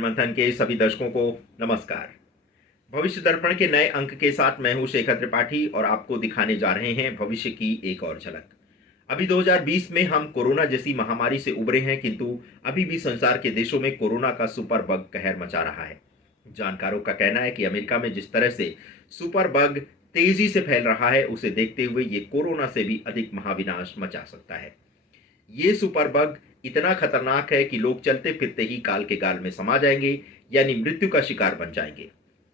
गहन मंथन के सभी दर्शकों को नमस्कार। भविष्य दर्पण के नए अंक के साथ मैं हूं शेखर त्रिपाठी और आपको दिखाने जा रहे हैं भविष्य की एक और झलक। अभी 2020 में हम कोरोना जैसी महामारी से उबरे हैं, किंतु अभी भी संसार के देशों में कोरोना का सुपर बग कहर मचा रहा है। जानकारों का कहना है कि अमेरिका में जिस तरह से सुपर बग तेजी से फैल रहा है, उसे देखते हुए ये कोरोना से भी अधिक महाविनाश मचा सकता है। ये सुपर बग इतना खतरनाक है कि लोग चलते फिरते ही काल के गाल में समा जाएंगे, यानी मृत्यु का शिकार बन जाएंगे।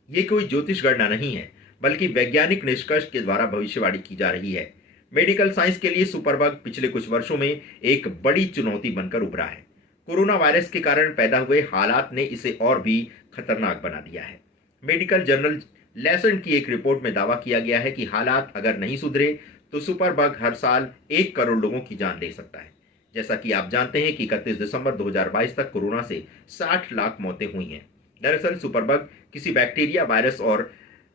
ये कोई ज्योतिष गणना नहीं है, बल्कि वैज्ञानिक निष्कर्ष के द्वारा भविष्यवाणी की जा रही है। मेडिकल साइंस के लिए सुपर बग पिछले कुछ वर्षों में एक बड़ी चुनौती बनकर उभरा है। कोरोना वायरस के कारण पैदा हुए हालात ने इसे और भी खतरनाक बना दिया है। मेडिकल जर्नल लेसन की एक रिपोर्ट में दावा किया गया है कि हालात अगर नहीं सुधरे तो सुपर बग हर साल 1 करोड़ लोगों की जान ले सकता है। जैसा कि आप जानते हैं कि 31 दिसंबर 2022 तक कोरोना से 60 लाख मौतें हुई हैं। दरअसल सुपरबग किसी बैक्टीरिया, वायरस और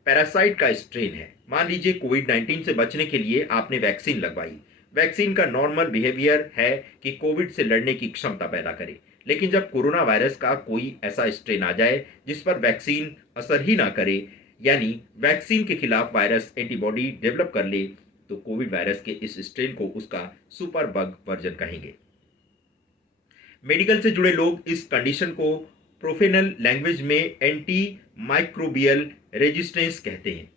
पैरासाइट का स्ट्रेन है। मान लीजिए कोविड-19 से बचने के लिए आपने वैक्सीन लगवाई। वैक्सीन का नॉर्मल बिहेवियर है कि कोविड से लड़ने की क्षमता पैदा करे, लेकिन जब कोरोना वायरस का कोई ऐसा स्ट्रेन आ जाए जिस पर वैक्सीन असर ही ना करे, यानी वैक्सीन के खिलाफ वायरस एंटीबॉडी डेवलप कर ले, तो कोविड वायरस के इस स्ट्रेन को उसका सुपर बग वर्जन कहेंगे। मेडिकल से जुड़े लोग इस कंडीशन को प्रोफेशनल लैंग्वेज में एंटी माइक्रोबियल रेजिस्टेंस कहते हैं,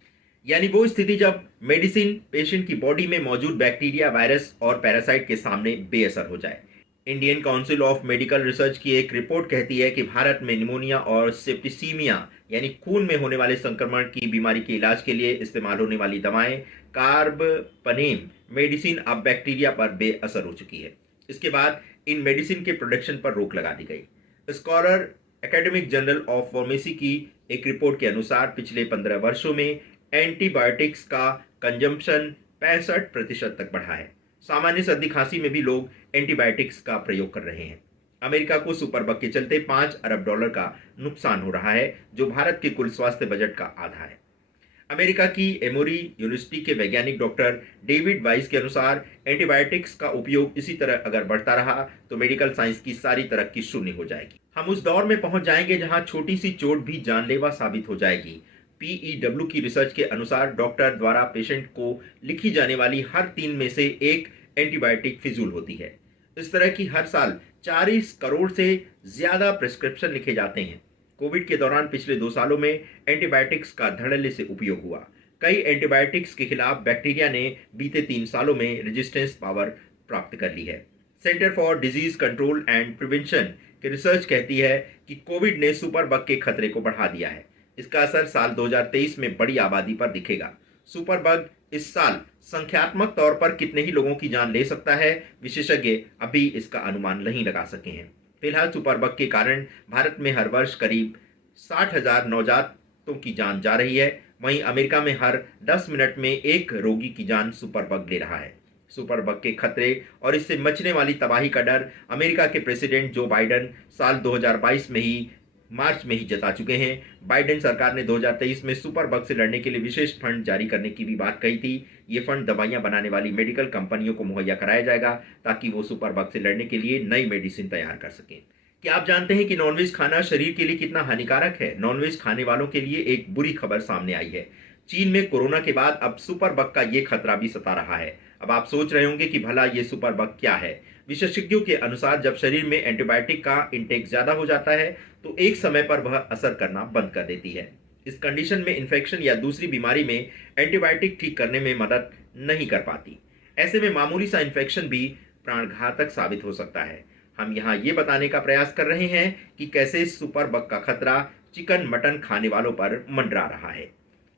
यानी वो स्थिति जब मेडिसिन पेशेंट की बॉडी में मौजूद बैक्टीरिया, वायरस और पैरासाइट के सामने बेअसर हो जाए। Indian council of medical research की एक रिपोर्ट कहती है कि भारत में निमोनिया और सेप्टिसीमिया यानी खून में होने वाले संक्रमण की बीमारी के इलाज के लिए इस्तेमाल होने वाली दवाएं कार्बपनेम मेडिसिन अब बैक्टीरिया पर बेअसर हो चुकी है। इसके बाद इन मेडिसिन के प्रोडक्शन पर रोक लगा दी गई। Scholar academic journal of pharmacy की एक रिपोर्ट के अनुसार पिछले 15 वर्षों में एंटीबायोटिक्स का कंजम्पशन 65% तक बढ़ा है। सामान्य सर्दी खांसी में भी लोग एंटीबायोटिक्स का प्रयोग कर रहे हैं। अमेरिका को सुपर बग के चलते $5 अरब का नुकसान हो रहा है, जो भारत के कुल स्वास्थ्य बजट का आधा है। अमेरिका की एमोरी यूनिवर्सिटी के वैज्ञानिक डॉक्टर डेविड वाइस के अनुसार एंटीबायोटिक्स का उपयोग इसी तरह अगर बढ़ता रहा तो मेडिकल साइंस की सारी तरक्की शून्य हो जाएगी। हम उस दौर में पहुंच जाएंगे जहां छोटी सी चोट भी जानलेवा साबित हो जाएगी। PEW की रिसर्च के अनुसार डॉक्टर द्वारा पेशेंट को लिखी जाने वाली हर 3 में से 1 एंटीबायोटिक फिजूल होती है। इस तरह की हर साल 40 करोड़ से ज्यादा प्रिस्क्रिप्शन लिखे जाते हैं। कोविड के दौरान पिछले 2 सालों में एंटीबायोटिक्स का धड़ल्ले से उपयोग हुआ। कई एंटीबायोटिक्स के खिलाफ बैक्टीरिया ने बीते 3 सालों में रेजिस्टेंस पावर प्राप्त कर ली है। Centre for disease control and prevention की रिसर्च कहती है कि कोविड ने सुपर बग के खतरे को बढ़ा दिया है। इसका असर साल 2023 में बड़ी आबादी पर दिखेगा। सुपर बग इस साल संख्यात्मक तौर पर कितने ही लोगों की जान ले सकता है, विशेषज्ञ अभी इसका अनुमान नहीं लगा सके हैं। फिलहाल सुपर बग के कारण भारत में हर वर्ष करीब 60,000 नवजातों की जान जा रही है। वहीं अमेरिका में हर 10 मिनट में 1 रोगी की जान सुपर बग ले रहा है। सुपर बग के खतरे और इससे मचने वाली तबाही का डर अमेरिका के प्रेसिडेंट जो बाइडेन साल 2022 में ही मार्च में ही जता चुके हैं। बाइडेन सरकार ने 2023 में सुपर बग से लड़ने के लिए विशेष फंड जारी करने की भी बात कही थी। ये फंड दवाइयां बनाने वाली मेडिकल कंपनियों को मुहैया कराया जाएगा ताकि वो सुपर बग से लड़ने के लिए नई मेडिसिन तैयार कर सकें। क्या आप जानते हैं कि नॉनवेज खाना शरीर के लिए कितना हानिकारक है? नॉनवेज खाने वालों के लिए एक बुरी खबर सामने आई है। चीन में कोरोना के बाद अब सुपर बग का ये खतरा भी सता रहा है। अब आप सोच रहे होंगे कि भला ये सुपर बग क्या है? विशेषज्ञों के अनुसार जब शरीर में एंटीबायोटिक का इंटेक ज्यादा हो जाता है तो एक समय पर वह असर करना बंद कर देती है। इस कंडीशन में इन्फेक्शन या दूसरी बीमारी में एंटीबायोटिक ठीक करने में मदद नहीं कर पाती। ऐसे में मामूली सा इन्फेक्शन भी प्राणघातक साबित हो सकता है। हम यहाँ ये बताने का प्रयास कर रहे हैं कि कैसे सुपर बग का खतरा चिकन मटन खाने वालों पर मंडरा रहा है।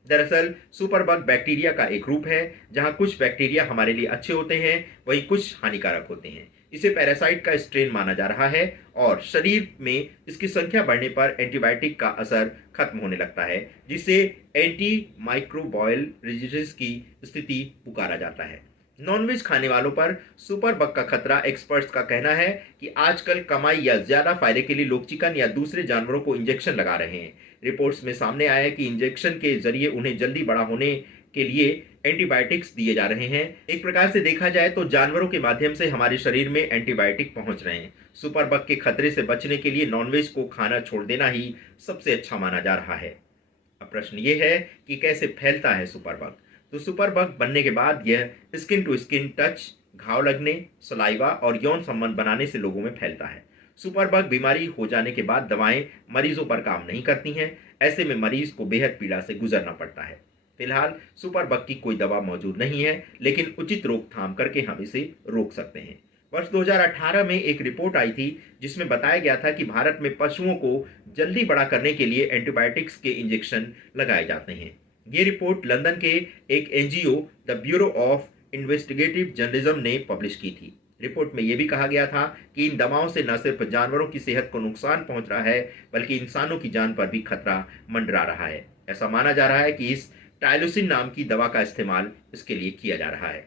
दरअसल सुपर बग बैक्टीरिया का एक रूप है, जहां कुछ बैक्टीरिया हमारे लिए अच्छे होते हैं, वहीं कुछ हानिकारक होते हैं। इसे पैरासाइट का स्ट्रेन माना जा रहा है और शरीर में इसकी संख्या बढ़ने पर एंटीबायोटिक का असर खत्म होने लगता है, जिससे एंटी माइक्रोबायल रेजिस्टेंस की स्थिति पुकारा जाता है। नॉनवेज खाने वालों पर सुपर बग का खतरा, एक्सपर्ट्स का कहना है कि आजकल कमाई या ज्यादा फायदे के लिए लोग चिकन या दूसरे जानवरों को इंजेक्शन लगा रहे हैं। रिपोर्ट्स में सामने आया है कि इंजेक्शन के जरिए उन्हें जल्दी बड़ा होने के लिए एंटीबायोटिक्स दिए जा रहे हैं। एक प्रकार से देखा जाए तो जानवरों के माध्यम से हमारे शरीर में एंटीबायोटिक पहुंच रहे हैं। सुपर बग के खतरे से बचने के लिए नॉनवेज को खाना छोड़ देना ही सबसे अच्छा माना जा रहा है। अब प्रश्न ये है कि कैसे फैलता है सुपर बग। तो सुपर बग बनने के बाद यह स्किन टू स्किन टच, घाव लगने, सलाइवा और यौन संबंध बनाने से लोगों में फैलता है। सुपर बग बीमारी हो जाने के बाद दवाएं मरीजों पर काम नहीं करती हैं। ऐसे में मरीज को बेहद पीड़ा से गुजरना पड़ता है। फिलहाल सुपर बग की कोई दवा मौजूद नहीं है, लेकिन उचित रोकथाम करके हम इसे रोक सकते हैं। वर्ष 2018 में एक रिपोर्ट आई थी जिसमें बताया गया था कि भारत में पशुओं को जल्दी बड़ा करने के लिए एंटीबायोटिक्स के इंजेक्शन लगाए जाते हैं। ये रिपोर्ट लंदन के एक NGO the bureau of investigative journalism ने पब्लिश की थी। रिपोर्ट में यह भी कहा गया था कि इन दवाओं से न सिर्फ जानवरों की सेहत को नुकसान पहुंच रहा है, बल्कि इंसानों की जान पर भी खतरा मंडरा रहा है। ऐसा माना जा रहा है कि इस टाइलोसिन नाम की दवा का इस्तेमाल इसके लिए किया जा रहा है।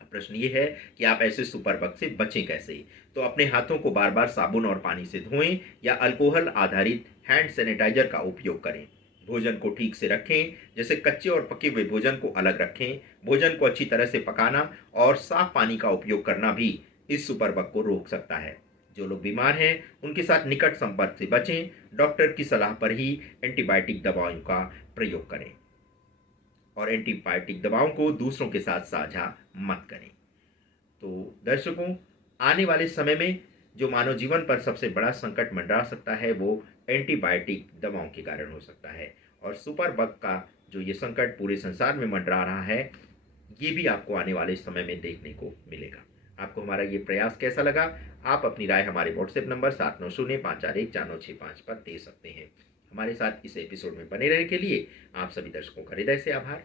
अब प्रश्न ये है कि आप ऐसे सुपर बग से बचें कैसे। तो अपने हाथों को बार बार साबुन और पानी से धोएं या अल्कोहल आधारित हैंड सैनिटाइजर का उपयोग करें। भोजन को ठीक से रखें, जैसे कच्चे और पके हुए भोजन को अलग रखें। भोजन को अच्छी तरह से पकाना और साफ पानी का उपयोग करना भी इस सुपर बग को रोक सकता है। जो लोग बीमार हैं उनके साथ निकट संपर्क से बचें। डॉक्टर की सलाह पर ही एंटीबायोटिक दवाओं का प्रयोग करें और एंटीबायोटिक दवाओं को दूसरों के साथ साझा मत करें। तो दर्शकों, आने वाले समय में जो मानव जीवन पर सबसे बड़ा संकट मंडरा सकता है वो एंटीबायोटिक दवाओं के कारण हो सकता है। और सुपर बग का जो ये संकट पूरे संसार में मंडरा रहा है, ये भी आपको आने वाले समय में देखने को मिलेगा। आपको हमारा ये प्रयास कैसा लगा? आप अपनी राय हमारे व्हाट्सएप नंबर 7905414965 पर दे सकते हैं। हमारे साथ इस एपिसोड में बने रहने के लिए आप सभी दर्शकों का हृदय से आभार।